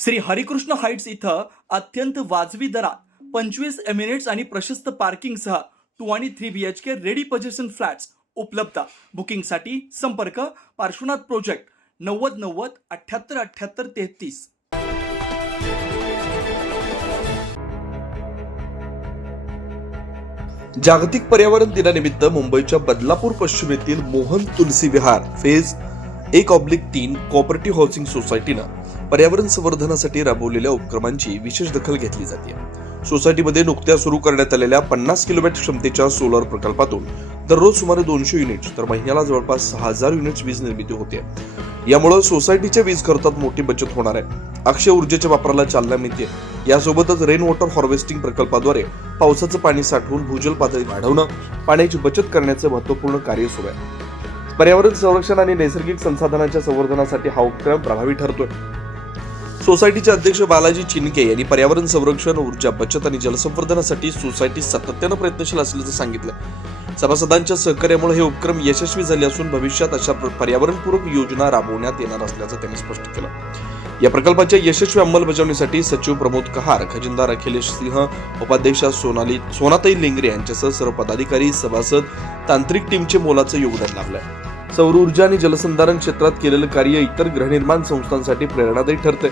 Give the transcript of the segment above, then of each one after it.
Shri Harikrishna Heights इथं अत्यंत वाजवी दरात 25 एमिनेट्स आणि प्रशस्त पार्किंगसह 2 आणि 3 BHK रेडी पोझिशन फ्लॅट्स उपलब्ध। बुकिंगसाठी संपर्क पार्श्वनाथ प्रोजेक्ट 9090 78 78 33। जागतिक पर्यावरण दिनानिमित्त मुंबईच्या बदलापूर पश्चिमेतील मोहन तुलसी विहार फेज 1/3 कोऑपरेटिव्ह हाऊसिंग सोसायटीनं पर्यावरण संवर्धनासाठी राबवलेल्या उपक्रमांची विशेष दखल घेतली जाते। सोसायटीमध्ये नुकत्याच सुरू करण्यात आलेल्या 50 किलोवॅट क्षमतेच्या सोलर प्रकल्पातून दररोज सुमारे 200 युनिट्स तर महिन्याला जवळपास 6000 युनिट्स वीज निर्मिती होते। यामुळे सोसायटीच्या वीज खर्चात मोठी बचत होणार आहे। अक्षय ऊर्जेच्या वापराला चालना मिळते। यासोबतच रेन वॉटर हार्वेस्टिंग प्रकल्पाद्वारे पावसाचं पाणी साठवून भूजल पातळी वाढवणं, पाण्याची बचत करण्याचं महत्त्वपूर्ण कार्य सुरू आहे। पर्यावरण संरक्षण आणि नैसर्गिक संसाधनांच्या संवर्धनासाठी हा उपक्रम प्रभावी ठरतोय। सोसायटीचे अध्यक्ष बालाजी चिनके यांनी पर्यावरण संरक्षण, ऊर्जा बचत आणि जलसंवर्धनासाठी सोसायटी सातत्यानं प्रयत्नशील असल्याचं सांगितलं। सभासदांच्या सहकार्यामुळे हे उपक्रम यशस्वी झाले असून भविष्यात अशा पर्यावरणपूरक योजना राबवण्यात येणार असल्याचं त्यांनी स्पष्ट केलं। या प्रकल्पाच्या यशस्वी अंमलबजावणीसाठी सचिव प्रमोद कहार, खजिनदार अखिलेश सिंह, उपाध्यक्षा सोनाताई लिंगरे यांच्यासह सर्व पदाधिकारी, सभासद, तांत्रिक टीमचे मोलाचं योगदान लाभलंय। सौर ऊर्जा आणि जलसंधारण क्षेत्रात केलेलं कार्य इतर गृहनिर्माण संस्थांसाठी प्रेरणादायी ठरते।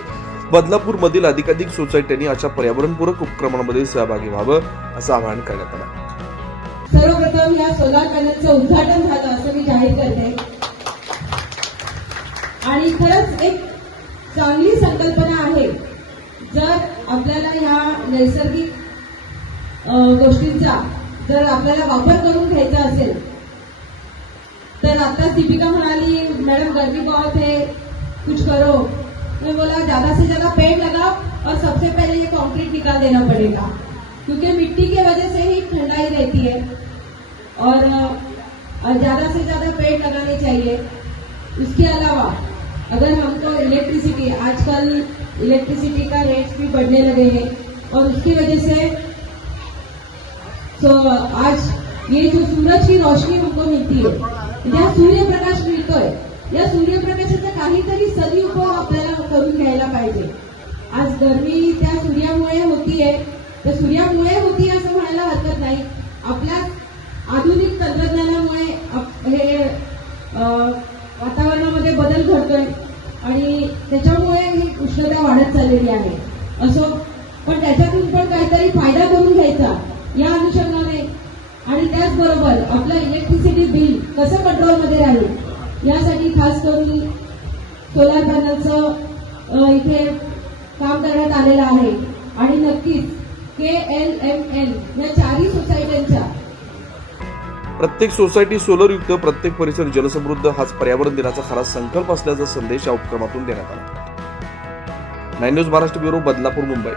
बदलापूर मधील अधिकाधिक सोसायट्यांनी अशा पर्यावरणपूरक उपक्रमांमध्ये सहभागी व्हावं असं आवाहन करण्यात आलं। सर्वप्रथम या सोलार पॅनलचं उद्घाटन झालं असं मी जाहीर करते आणि खरंच एक चांगली संकल्पना आहे। जर आपल्याला ह्या नैसर्गिक गोष्टींचा जर आपल्याला वापर करून घ्यायचा असेल तर आता दीपिका म्हणाली, मैडम गर्मी बहुत है, कुछ करो। मैं बोला ज्यादा से ज्यादा पेड़ लगाओ और सबसे पहले ये कंक्रीट निकाल देना पड़ेगा, क्योंकि मिट्टी की वजह से ही ठंडाई रहती है और ज्यादा से ज्यादा पेड़ लगाने चाहिए। उसके अलावा अगर हमको इलेक्ट्रिसिटी, आजकल इलेक्ट्रिसिटी का रेट भी बढ़ने लगे हैं और उसकी वजह से तो आज ये जो सूरज की रोशनी हमको मिलती है, या सूर्यप्रकाश मिळतोय, या सूर्यप्रकाशाचा काहीतरी सदुपयोग आपल्याला करून घ्यायला पाहिजे। आज गरमी त्या सूर्यामुळे होतीये, तर सूर्यामुळे होतीये असं म्हणायला हरकत नाही। आपल्या आधुनिक तंत्रज्ञानामुळे हे वातावरणामध्ये बदल घडतोय आणि त्याच्यामुळे ही उष्णता वाढत चाललेली आहे। असो, पण त्याच्यातून पण काहीतरी फायदा करून घ्यायचा या अनुषंगाने आणि त्याचबरोबर आपलं इलेक्ट्रिसिटी बिल कसं कंट्रोलमध्ये राहील यासाठी खास करून सोलार पॅनलचं इथे काम करण्यात आलेलं आहे। आणि नक्कीच KLMN या 4 सोसायट्यांच्या प्रत्येक सोसायटी सोलर युक्त, प्रत्येक परिसर जलसमृद्ध हाच पर्यावरण दिनाचा खरा संकल्प असल्याचा संदेश या उपक्रमातून देण्यात आला। 9 न्यूज महाराष्ट्र ब्युरो, बदलापूर, मुंबई।